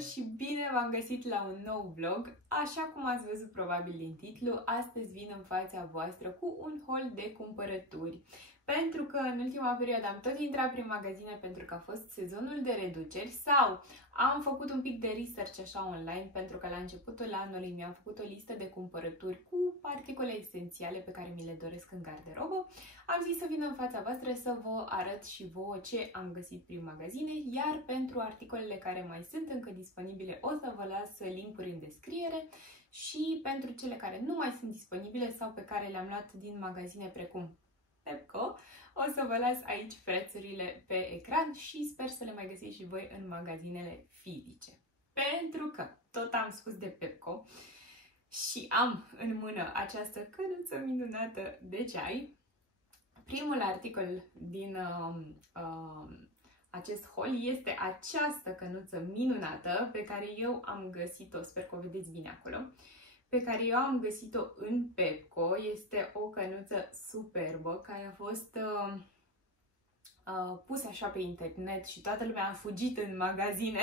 și bine v-am găsit la un nou vlog. Așa cum ați văzut probabil din titlu, astăzi vin în fața voastră cu un haul de cumpărături. Pentru că în ultima perioadă am tot intrat prin magazine pentru că a fost sezonul de reduceri sau am făcut un pic de research așa online pentru că la începutul anului mi-am făcut o listă de cumpărături cu articole esențiale pe care mi le doresc în garderobă. Am zis să vin în fața voastră să vă arăt și vouă ce am găsit prin magazine, iar pentru articolele care mai sunt încă disponibile o să vă las link-uri în descriere și pentru cele care nu mai sunt disponibile sau pe care le-am luat din magazine precum Pepco, o să vă las aici prețurile pe ecran și sper să le mai găsiți și voi în magazinele fizice. Pentru că tot am spus de Pepco și am în mână această cănuță minunată de ceai, primul articol din acest haul este această cănuță minunată pe care eu am găsit-o, sper că o vedeți bine acolo, pe care eu am găsit-o în Pepco. Este o cănuță superbă care a fost pusă așa pe internet și toată lumea a fugit în magazine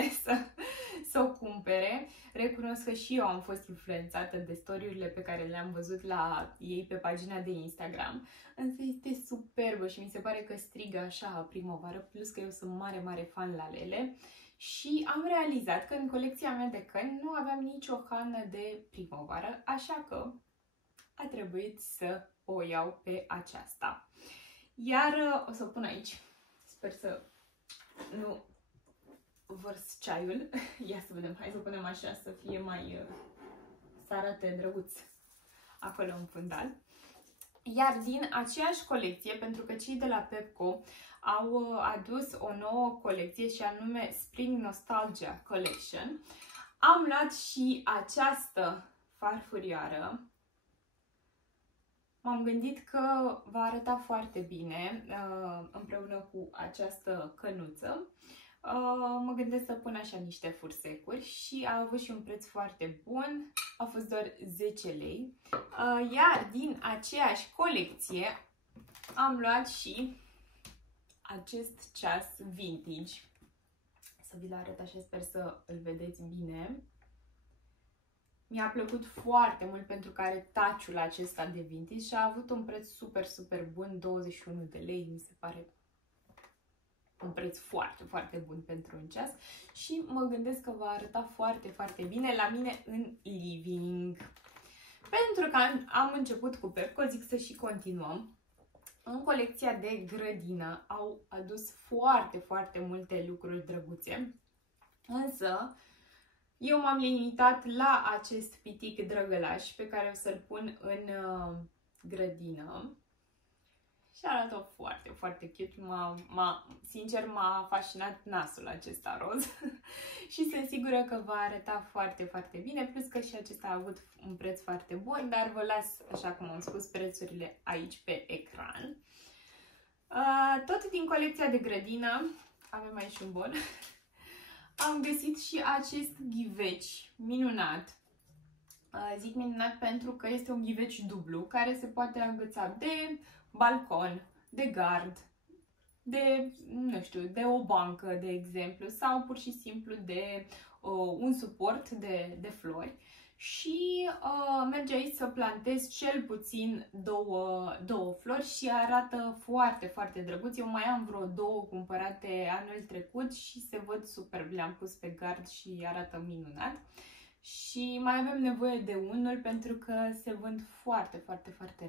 să o cumpere. Recunosc că și eu am fost influențată de story-urile pe care le-am văzut la ei pe pagina de Instagram, însă este superbă și mi se pare că strigă așa primăvară, plus că eu sunt mare fan la lele. Și am realizat că în colecția mea de căni nu aveam nicio hană de primăvară, așa că a trebuit să o iau pe aceasta. Iar o să o pun aici. Sper să nu vărs ceaiul. Ia să vedem. Hai să o punem așa să fie mai... să arate drăguț acolo în fundal. Iar din aceeași colecție, pentru că cei de la Pepco au adus o nouă colecție și anume Spring Nostalgia Collection, am luat și această farfurioară. M-am gândit că va arăta foarte bine împreună cu această cănuță. Mă gândesc să pun așa niște fursecuri și a avut și un preț foarte bun, a fost doar 10 lei. Iar din aceeași colecție am luat și acest ceas vintage. Să vi-l arăt așa, sper să îl vedeți bine. Mi-a plăcut foarte mult pentru că are touch-ul acesta de vintage și a avut un preț super bun, 21 de lei, mi se pare un preț foarte bun pentru un ceas și mă gândesc că va arăta foarte bine la mine în living. Pentru că am început cu Pepco, zic să și continuăm. În colecția de grădină au adus foarte multe lucruri drăguțe, însă eu m-am limitat la acest pitic drăgălaș pe care o să-l pun în grădină și arată foarte cute. Sincer m-a fascinat nasul acesta roz și sunt sigură că va arăta foarte bine, plus că și acesta a avut un preț foarte bun, dar vă las, așa cum am spus, prețurile aici pe ecran. Tot din colecția de grădină, avem aici un bol, am găsit și acest ghiveci minunat. Zic minunat pentru că este un ghiveci dublu care se poate îngăța de balcon, de gard, de, nu știu, de o bancă, de exemplu, sau pur și simplu de un suport de flori. Și merge aici să plantez cel puțin două flori și arată foarte drăguț. Eu mai am vreo două cumpărate anul trecut și se văd superb. Le-am pus pe gard și arată minunat. Și mai avem nevoie de unul pentru că se vând foarte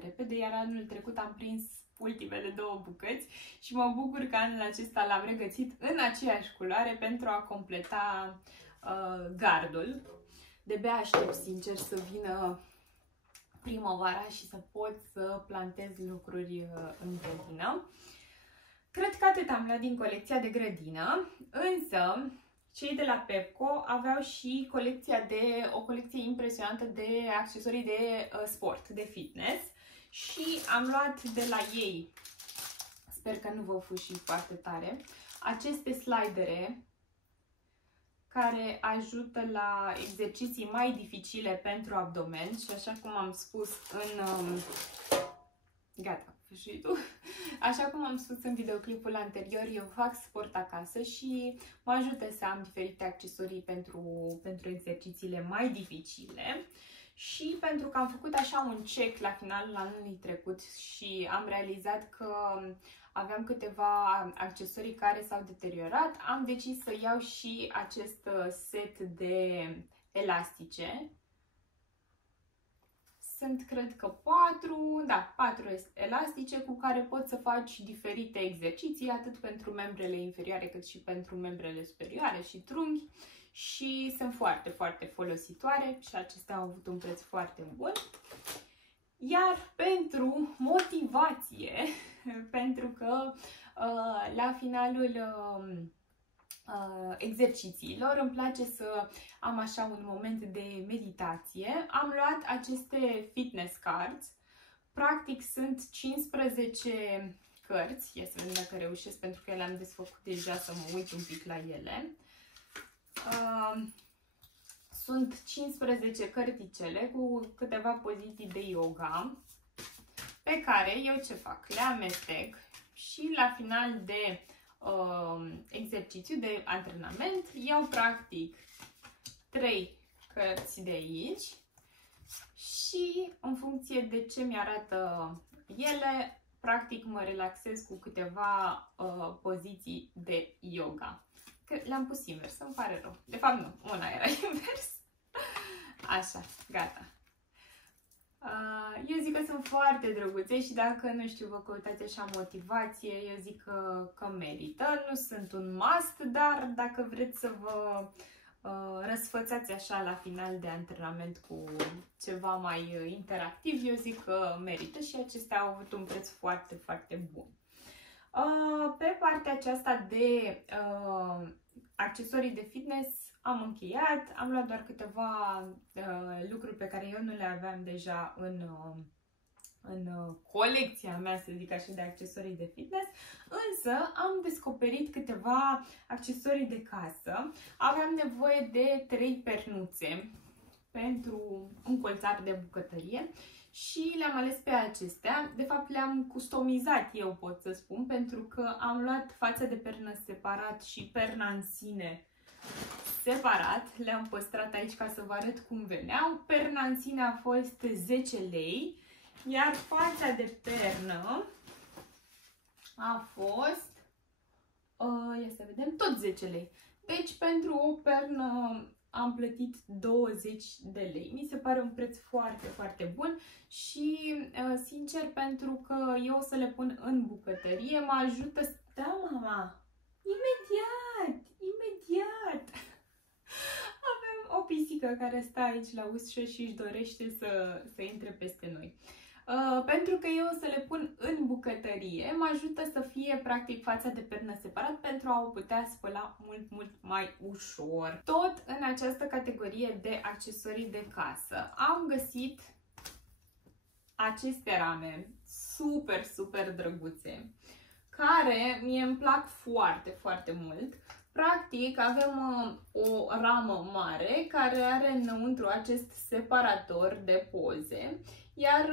repede, iar anul trecut am prins ultimele două bucăți și mă bucur că anul acesta l-am regăsit în aceeași culoare pentru a completa gardul. De-abia aștept, sincer, să vină primăvara și să pot să plantez lucruri în grădină. Cred că atât am luat din colecția de grădină, însă cei de la Pepco aveau și o colecție impresionantă de accesorii de sport, de fitness și am luat de la ei, sper că nu vă fuși foarte tare, aceste slidere care ajută la exerciții mai dificile pentru abdomen și așa cum am spus în... Gata, sfârșitul. Așa cum am spus în videoclipul anterior, eu fac sport acasă și mă ajută să am diferite accesorii pentru exercițiile mai dificile. Și pentru că am făcut așa un check la finalul anului trecut și am realizat că aveam câteva accesorii care s-au deteriorat, am decis să iau și acest set de elastice. Sunt, cred că, 4 elastice cu care poți să faci diferite exerciții, atât pentru membrele inferioare cât și pentru membrele superioare și trunchi. Și sunt foarte, foarte folositoare și acestea au avut un preț foarte bun. Iar pentru motivație, pentru că la finalul exercițiilor îmi place să am așa un moment de meditație, am luat aceste fitness cards. Practic sunt 15 cărți, ia să vedem dacă reușesc, pentru că le-am desfăcut deja, să mă uit un pic la ele. Sunt 15 cărticele cu câteva poziții de yoga pe care eu ce fac? Le amestec și la final de exercițiu, de antrenament, iau practic 3 cărți de aici și în funcție de ce mi-arată ele, practic mă relaxez cu câteva poziții de yoga. Le-am pus invers, îmi pare rău. De fapt nu, una era invers. Așa, gata. Eu zic că sunt foarte drăguțe și dacă, nu știu, vă căutați așa motivație, eu zic că merită. Nu sunt un must, dar dacă vreți să vă răsfățați așa la final de antrenament cu ceva mai interactiv, eu zic că merită și acestea au avut un preț foarte, foarte bun. Pe partea aceasta de accesorii de fitness am încheiat, am luat doar câteva lucruri pe care eu nu le aveam deja în colecția mea, să zic așa, de accesorii de fitness, însă am descoperit câteva accesorii de casă. Aveam nevoie de 3 pernuțe pentru încolțare de bucătărie și le-am ales pe acestea. De fapt le-am customizat eu, pot să spun, pentru că am luat fața de pernă separat și perna în sine separat. Le-am păstrat aici ca să vă arăt cum veneau. Perna în sine a fost 10 lei, iar fața de pernă a fost, ia să vedem, tot 10 lei. Deci pentru o pernă am plătit 20 de lei. Mi se pare un preț foarte, foarte bun și, sincer, pentru că eu o să le pun în bucătărie, mă ajută... Da, mama! Imediat! Imediat! Avem o pisică care stă aici la ușă și își dorește să intre peste noi. Pentru că eu o să le pun în bucătărie, mă ajută să fie practic fața de pernă separat pentru a o putea spăla mult, mult mai ușor. Tot în această categorie de accesorii de casă am găsit aceste rame super, super drăguțe, care mie îmi plac foarte, foarte mult. Practic avem o ramă mare care are înăuntru acest separator de poze, iar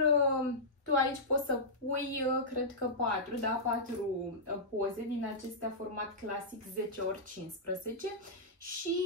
tu aici poți să pui, cred că 4 poze din acestea format clasic 10x15 și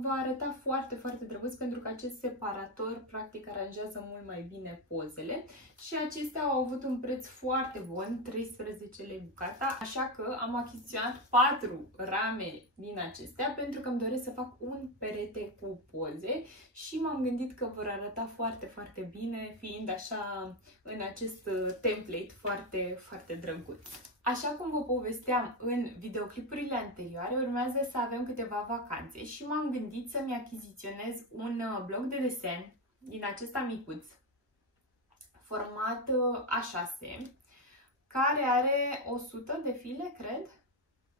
va arăta foarte, foarte drăguț pentru că acest separator practic aranjează mult mai bine pozele și acestea au avut un preț foarte bun, 13 lei bucata, așa că am achiziționat 4 rame din acestea pentru că îmi doresc să fac un perete cu poze și m-am gândit că vor arăta foarte, foarte bine, fiind așa în acest template foarte, foarte drăguț. Așa cum vă povesteam în videoclipurile anterioare, urmează să avem câteva vacanțe și m-am gândit să-mi achiziționez un bloc de desen din acesta micuț, format A6, care are 100 de file, cred?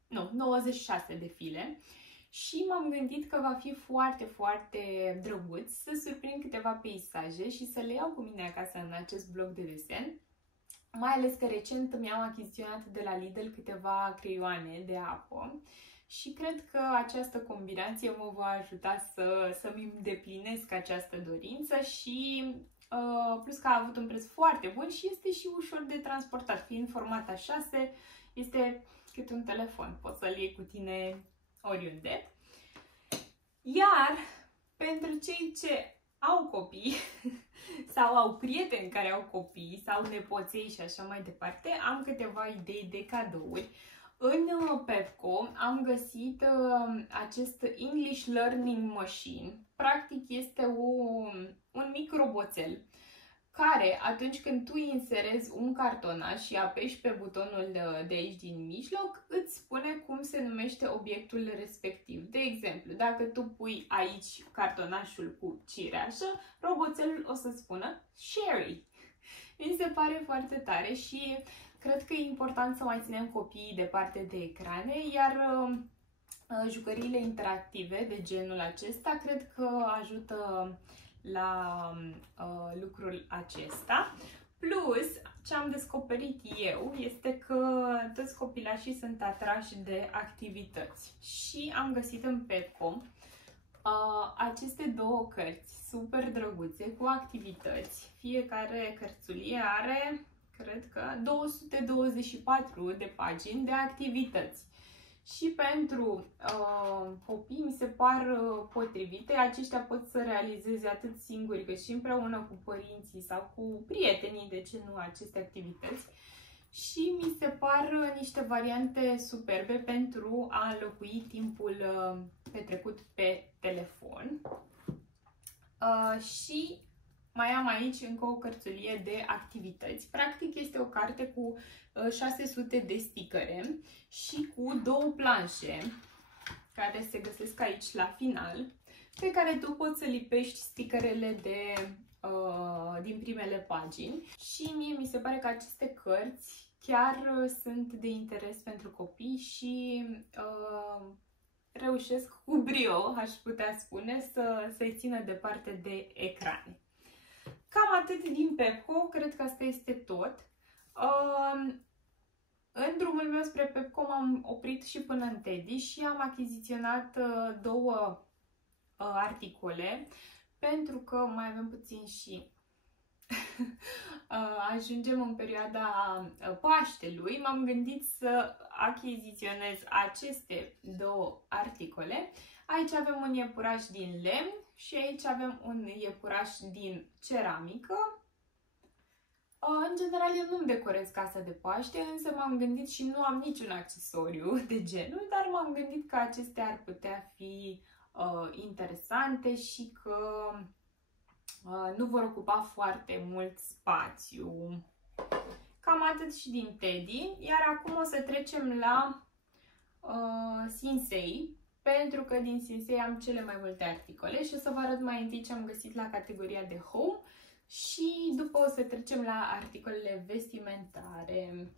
Nu, 96 de file. Și m-am gândit că va fi foarte, foarte drăguț să surprind câteva peisaje și să le iau cu mine acasă în acest bloc de desen. Mai ales că recent mi-am achiziționat de la Lidl câteva creioane de apă și cred că această combinație mă va ajuta să-mi îndeplinesc această dorință și plus că a avut un preț foarte bun și este și ușor de transportat. Fiind format A6, este cât un telefon, poți să-l iei cu tine oriunde. Iar pentru cei ce au copii sau au prieteni care au copii sau nepoței și așa mai departe, am câteva idei de cadouri. În Pepco am găsit acest English Learning Machine. Practic este un mic roboțel care, atunci când tu inserezi un cartonaș și apeși pe butonul de aici din mijloc, îți spune cum se numește obiectul respectiv. De exemplu, dacă tu pui aici cartonașul cu cireașă, roboțelul o să spună Sherry. Mi se pare foarte tare și cred că e important să mai ținem copiii departe de ecrane, iar jucăriile interactive de genul acesta cred că ajută la lucrul acesta. Plus, ce am descoperit eu este că toți copilașii sunt atrași de activități și am găsit în Pepco aceste două cărți super drăguțe cu activități. Fiecare cărțulie are, cred că, 224 de pagini de activități. Și pentru copii mi se par potrivite. Aceștia pot să realizeze atât singuri cât și împreună cu părinții sau cu prietenii, de ce nu, aceste activități. Și mi se par niște variante superbe pentru a înlocui timpul petrecut pe telefon. Și mai am aici încă o cărțulie de activități. Practic este o carte cu 600 de stickere și cu două planșe care se găsesc aici la final, pe care tu poți să lipești stickerele din primele pagini. Și mie mi se pare că aceste cărți chiar sunt de interes pentru copii și reușesc cu brio, aș putea spune, să-i țină departe de ecrane. Cam atât din Pepco, cred că asta este tot. În drumul meu spre Pepco m-am oprit și până în Teddy și am achiziționat două articole, pentru că mai avem puțin și ajungem în perioada Paștelui. M-am gândit să achiziționez aceste două articole. Aici avem un iepuraș din lemn și aici avem un iepuraș din ceramică. În general, eu nu-mi decorez casa de Paște, însă m-am gândit și nu am niciun accesoriu de genul, dar m-am gândit că acestea ar putea fi interesante și că nu vor ocupa foarte mult spațiu. Cam atât și din Teddy, iar acum o să trecem la Sinsei, pentru că din Sinsei am cele mai multe articole și o să vă arăt mai întâi ce am găsit la categoria de Home și după o să trecem la articolele vestimentare.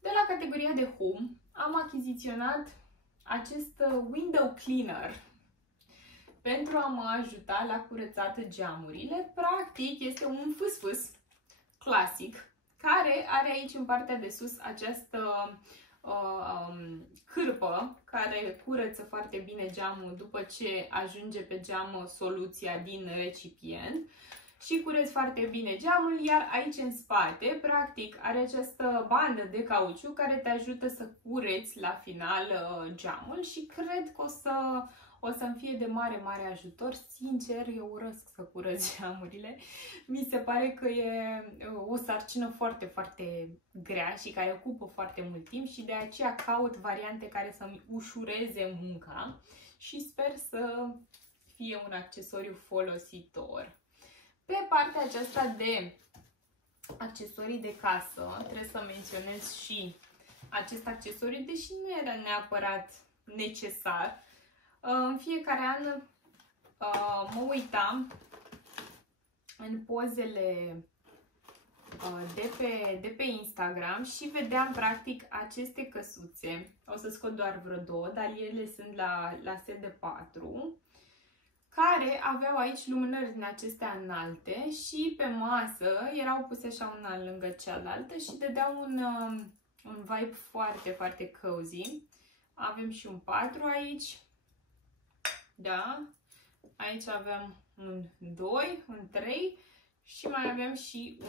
De la categoria de Home am achiziționat acest Window Cleaner pentru a mă ajuta la curățat geamurile. Practic este un fâsfâs clasic care are aici în partea de sus această cârpă care curăță foarte bine geamul după ce ajunge pe geam soluția din recipient și curăț foarte bine geamul, iar aici în spate, practic, are această bandă de cauciuc care te ajută să cureți la final geamul și cred că o să-mi fie de mare, mare ajutor. Sincer, eu urăsc să curăț geamurile. Mi se pare că e o sarcină foarte, foarte grea și care ocupă foarte mult timp și de aceea caut variante care să-mi ușureze munca și sper să fie un accesoriu folositor. Pe partea aceasta de accesorii de casă, trebuie să menționez și acest accesoriu, deși nu era neapărat necesar. În fiecare an mă uitam în pozele de pe Instagram și vedeam practic aceste căsuțe. O să scot doar vreo două, dar ele sunt la set de 4, care aveau aici lumânări din acestea înalte și pe masă erau puse așa una lângă cealaltă și dădeau un vibe foarte, foarte cozy. Avem și un 4 aici. Da, aici avem un 2, un 3 Și mai avem și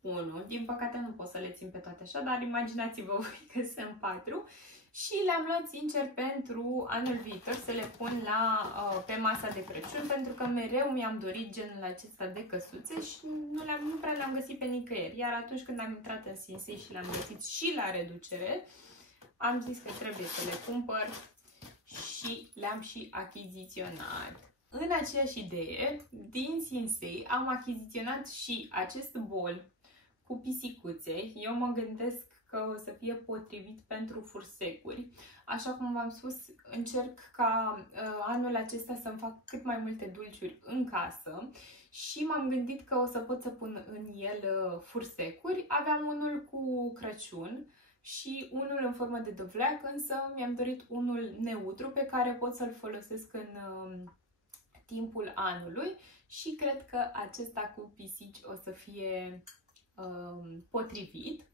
unul. Din păcate nu pot să le țin pe toate așa, dar imaginați-vă voi că sunt 4. Și le-am luat sincer pentru anul viitor să le pun pe masa de Crăciun, pentru că mereu mi-am dorit genul acesta de căsuțe și nu prea le-am găsit pe nicăieri. Iar atunci când am intrat în Sinsei și le-am găsit și la reducere, am zis că trebuie să le cumpăr și le-am și achiziționat. În aceeași idee, din Sinsei am achiziționat și acest bol cu pisicuțe. Eu mă gândesc că o să fie potrivit pentru fursecuri. Așa cum v-am spus, încerc ca anul acesta să-mi fac cât mai multe dulciuri în casă și m-am gândit că o să pot să pun în el fursecuri. Aveam unul cu Crăciun și unul în formă de dovleac, însă mi-am dorit unul neutru pe care pot să-l folosesc în timpul anului și cred că acesta cu pisici o să fie potrivit.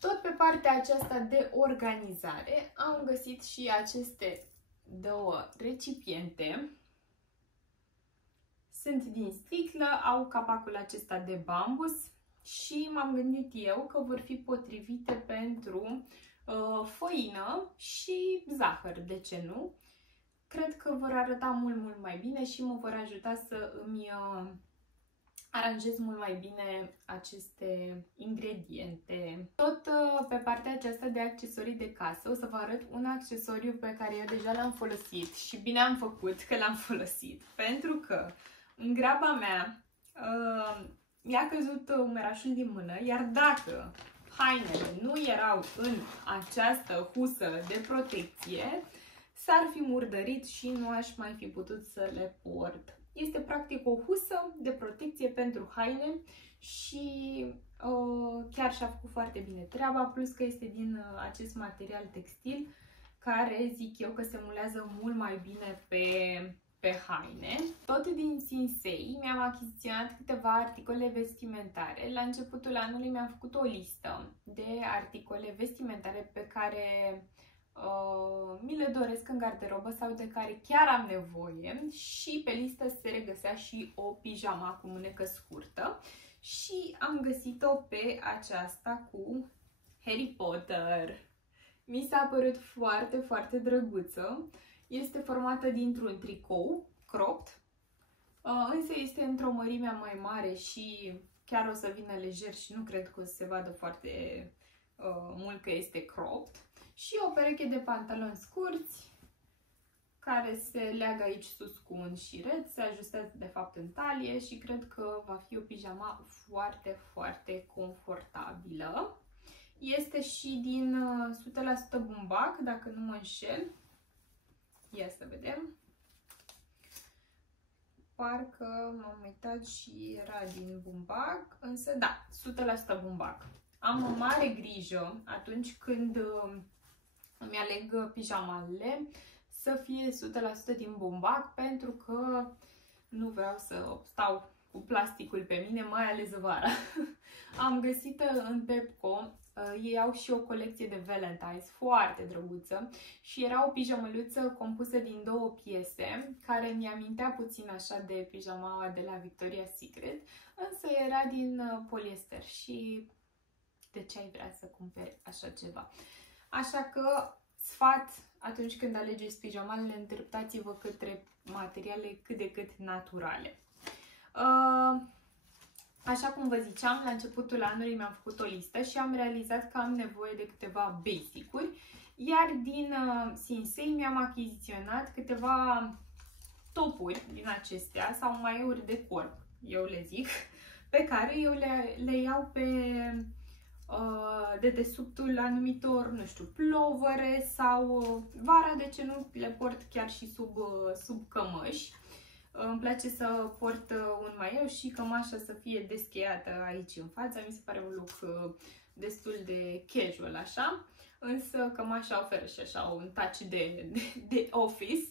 Tot pe partea aceasta de organizare am găsit și aceste 2 recipiente. Sunt din sticlă, au capacul acesta de bambus și m-am gândit eu că vor fi potrivite pentru făină și zahăr, de ce nu? Cred că vor arăta mult mai bine și mă vor ajuta să îmi aranjez mult mai bine aceste ingrediente. Tot pe partea aceasta de accesorii de casă o să vă arăt un accesoriu pe care eu deja l-am folosit și bine am făcut că l-am folosit, pentru că în graba mea mi-a căzut umerașul din mână, iar dacă hainele nu erau în această husă de protecție, s-ar fi murdărit și nu aș mai fi putut să le port. Este practic o husă de protecție pentru haine și chiar și-a făcut foarte bine treaba, plus că este din acest material textil care zic eu că se mulează mult mai bine pe haine. Tot din Sinsei mi-am achiziționat câteva articole vestimentare. La începutul anului mi-am făcut o listă de articole vestimentare pe care mi le doresc în garderobă sau de care chiar am nevoie și pe listă se regăsea și o pijama cu mânecă scurtă și am găsit-o pe aceasta cu Harry Potter. Mi s-a părut foarte drăguță. Este formată dintr-un tricou cropped, însă este într-o mărime mai mare și chiar o să vină lejer și nu cred că o să se vadă foarte mult că este cropped. Și o pereche de pantaloni scurți care se leagă aici sus cu un șiret, se ajustează de fapt în talie și cred că va fi o pijama foarte confortabilă. Este și din 100% bumbac, dacă nu mă înșel. Ia să vedem. Parcă m-am uitat și era din bumbac, însă da, 100% bumbac. Am o mare grijă atunci când îmi aleg pijamalele să fie 100% din bumbac, pentru că nu vreau să stau cu plasticul pe mine, mai ales vara. Am găsit în Pepco, ei au și o colecție de Valentine's foarte drăguță și era o pijamăluță compusă din 2 piese, care mi-amintea puțin așa de pijamaua de la Victoria's Secret, însă era din poliester și de ce ai vrea să cumperi așa ceva? Așa că, sfat, atunci când alegeți pijamalele, îndreptați-vă către materiale cât de cât naturale. Așa cum vă ziceam, la începutul anului mi-am făcut o listă și am realizat că am nevoie de câteva basic-uri, iar din Sinsei mi-am achiziționat câteva topuri din acestea, sau maiuri de corp, eu le zic, pe care eu le iau pe dedesubtul anumitor, nu știu, plovăre sau vara, de ce nu le port chiar și sub cămăși. Îmi place să port un maieu și cămașa să fie descheiată aici în față, mi se pare un look destul de casual așa, însă cămașa oferă și așa un touch de office.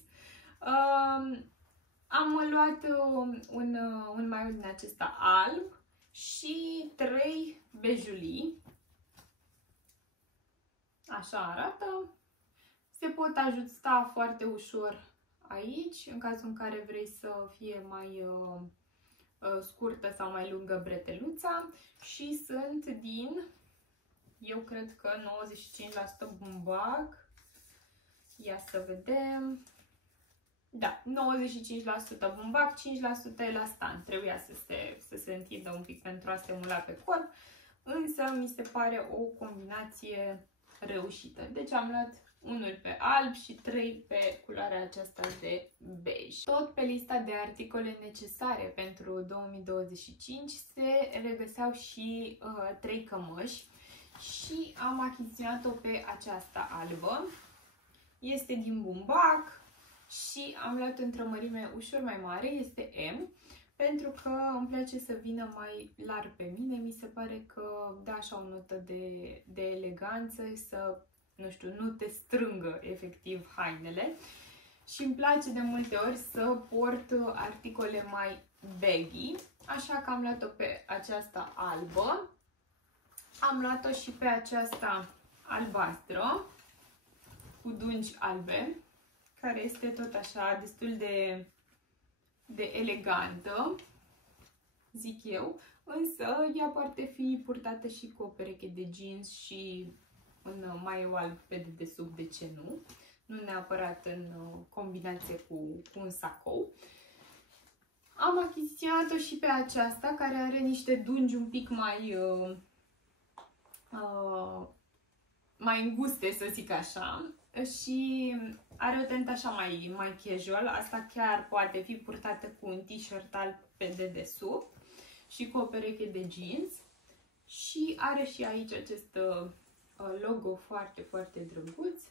Am luat un maieu din acesta alb și 3 bejulii. Așa arată. Se pot ajusta foarte ușor aici, în cazul în care vrei să fie scurtă sau mai lungă breteluța și sunt din, eu cred că 95% bumbac. Ia să vedem. Da, 95% bumbac, 5% elastan. Trebuia să se întindă un pic pentru a stimula pe corp, însă mi se pare o combinație reușită. Deci am luat unul pe alb și 3 pe culoarea aceasta de beige. Tot pe lista de articole necesare pentru 2025 se regăseau și 3 cămăși și am achiziționat-o pe aceasta albă. Este din bumbac și am luat într-o mărime ușor mai mare, este M, pentru că îmi place să vină mai larg pe mine. Mi se pare că dă așa o notă de eleganță, să, nu știu, nu te strângă efectiv hainele. Și îmi place de multe ori să port articole mai baggy, așa că am luat-o pe aceasta albă. Am luat-o și pe aceasta albastră, cu dungi albe, care este tot așa destul de elegantă, zic eu, însă ea poate fi purtată și cu o pereche de jeans și un maieu alb pe dedesubt, de ce nu? Nu neapărat în combinație cu un sacou. Am achiziționat-o și pe aceasta, care are niște dungi un pic mai înguste, să zic așa, și are o tentă așa mai casual. Asta chiar poate fi purtată cu un t-shirt alb pe dedesubt și cu o pereche de jeans. Și are și aici acest logo foarte, foarte drăguț.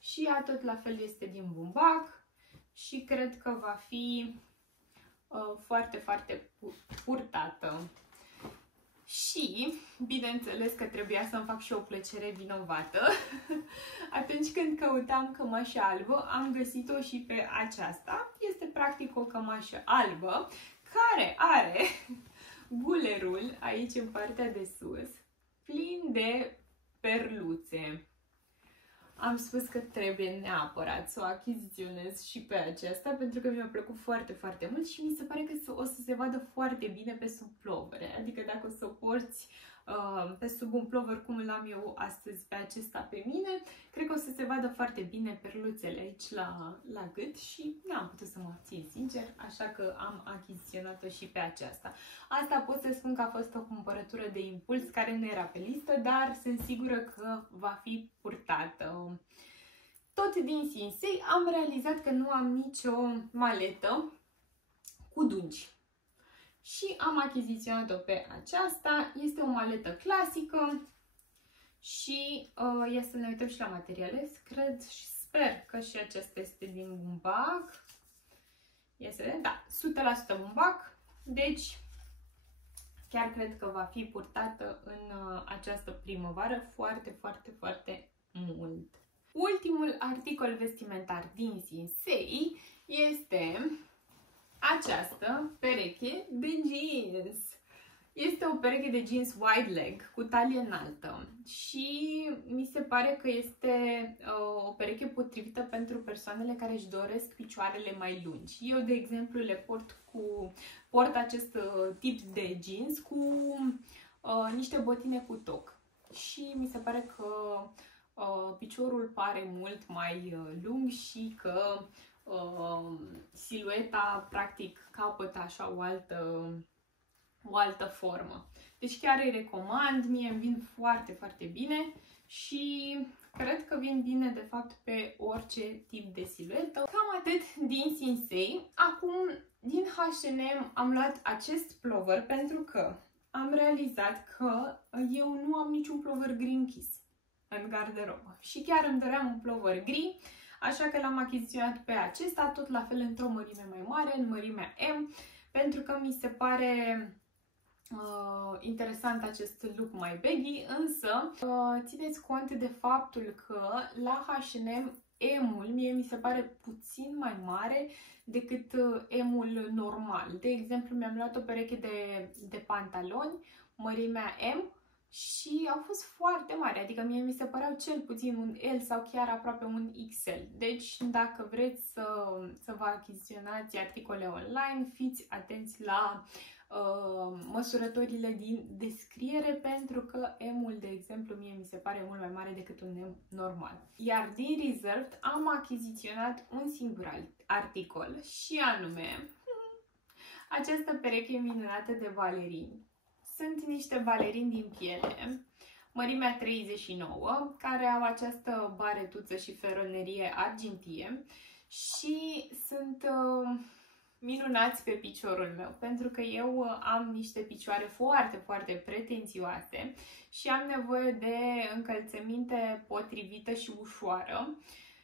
Și ea tot la fel este din bumbac și cred că va fi foarte, foarte purtată. Și, bineînțeles că trebuia să-mi fac și o plăcere vinovată. Atunci când căutam cămașă albă, am găsit-o și pe aceasta. Este practic o cămașă albă care are gulerul aici în partea de sus, plin de perluțe. Am spus că trebuie neapărat să o achiziționez și pe aceasta, pentru că mi-a plăcut foarte, foarte mult și mi se pare că o să se vadă foarte bine pe sub plovere. Adică dacă o să o porți pe sub un plover cum l-am eu astăzi pe acesta pe mine, cred că o să se vadă foarte bine perluțele aici la gât și n-am putut să mă abțin, sincer, așa că am achiziționat-o și pe aceasta. Asta pot să spun că a fost o cumpărătură de impuls care nu era pe listă, dar sunt sigură că va fi purtată. Tot din Sinsei am realizat că nu am nicio maletă cu dungi. Și am achiziționat-o pe aceasta. Este o maletă clasică și ia să ne uităm și la materiale. Cred și sper că și aceasta este din bumbac. Ia să vedem, da, 100% bumbac. Deci chiar cred că va fi purtată în această primăvară foarte, foarte, foarte mult. Ultimul articol vestimentar din Sinsei este această pereche de jeans. Este o pereche de jeans wide leg cu talie înaltă și mi se pare că este o pereche potrivită pentru persoanele care își doresc picioarele mai lungi. Eu, de exemplu, port acest tip de jeans cu niște botine cu toc și mi se pare că piciorul pare mult mai lung și că silueta practic capătă așa o altă formă. Deci chiar îi recomand, mie îmi vin foarte, foarte bine și cred că vin bine de fapt pe orice tip de siluetă. Cam atât din Sinsei. Acum din H&M am luat acest plover pentru că am realizat că eu nu am niciun plover gri închis în garderobă și chiar îmi doream un plover gri. Așa că l-am achiziționat pe acesta, tot la fel într-o mărime mai mare, în mărimea M, pentru că mi se pare interesant acest look mai baggy, însă țineți cont de faptul că la H&M M-ul mie mi se pare puțin mai mare decât M-ul normal. De exemplu, mi-am luat o pereche de pantaloni, mărimea M, și au fost foarte mari, adică mie mi se păreau cel puțin un L sau chiar aproape un XL. Deci dacă vreți să vă achiziționați articole online, fiți atenți la măsurătorile din descriere, pentru că M-ul, de exemplu, mie mi se pare mult mai mare decât un M normal. Iar din Reserved am achiziționat un singur articol și anume această pereche minunată de balerini. Sunt niște balerini din piele, mărimea 39, care au această baretuță și feronerie argintie și sunt minunați pe piciorul meu, pentru că eu am niște picioare foarte, foarte pretențioase și am nevoie de încălțăminte potrivită și ușoară.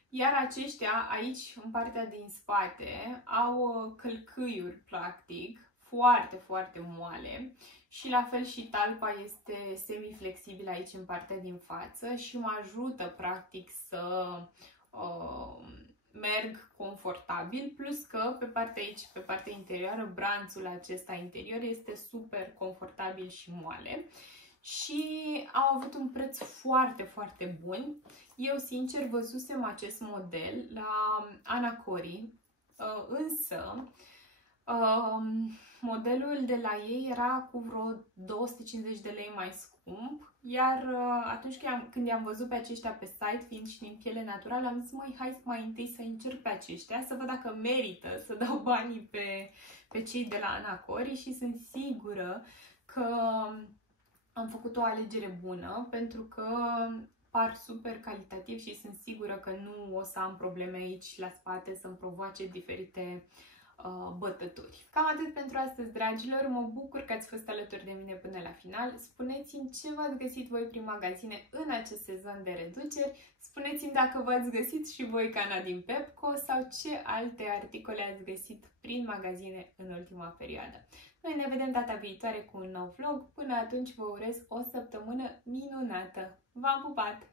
Iar aceștia aici, în partea din spate, au călcâiuri, practic, foarte, foarte moale și la fel și talpa este semi-flexibilă aici în partea din față și mă ajută, practic, să merg confortabil, plus că pe partea aici, pe partea interioară, branțul acesta interior este super confortabil și moale și au avut un preț foarte, foarte bun. Eu, sincer, văzusem acest model la Anacori, însă modelul de la ei era cu vreo 250 de lei mai scump, iar atunci când i-am văzut pe aceștia pe site, fiind și din piele naturală, am zis, măi, hai mai întâi să încerc pe aceștia, să văd dacă merită să dau banii pe cei de la Anacori și sunt sigură că am făcut o alegere bună, pentru că par super calitativ și sunt sigură că nu o să am probleme aici la spate să-mi provoace diferite bătături. Cam atât pentru astăzi, dragilor. Mă bucur că ați fost alături de mine până la final. Spuneți-mi ce v-ați găsit voi prin magazine în acest sezon de reduceri. Spuneți-mi dacă v-ați găsit și voi cana din Pepco sau ce alte articole ați găsit prin magazine în ultima perioadă. Noi ne vedem data viitoare cu un nou vlog. Până atunci vă urez o săptămână minunată. V-am pupat!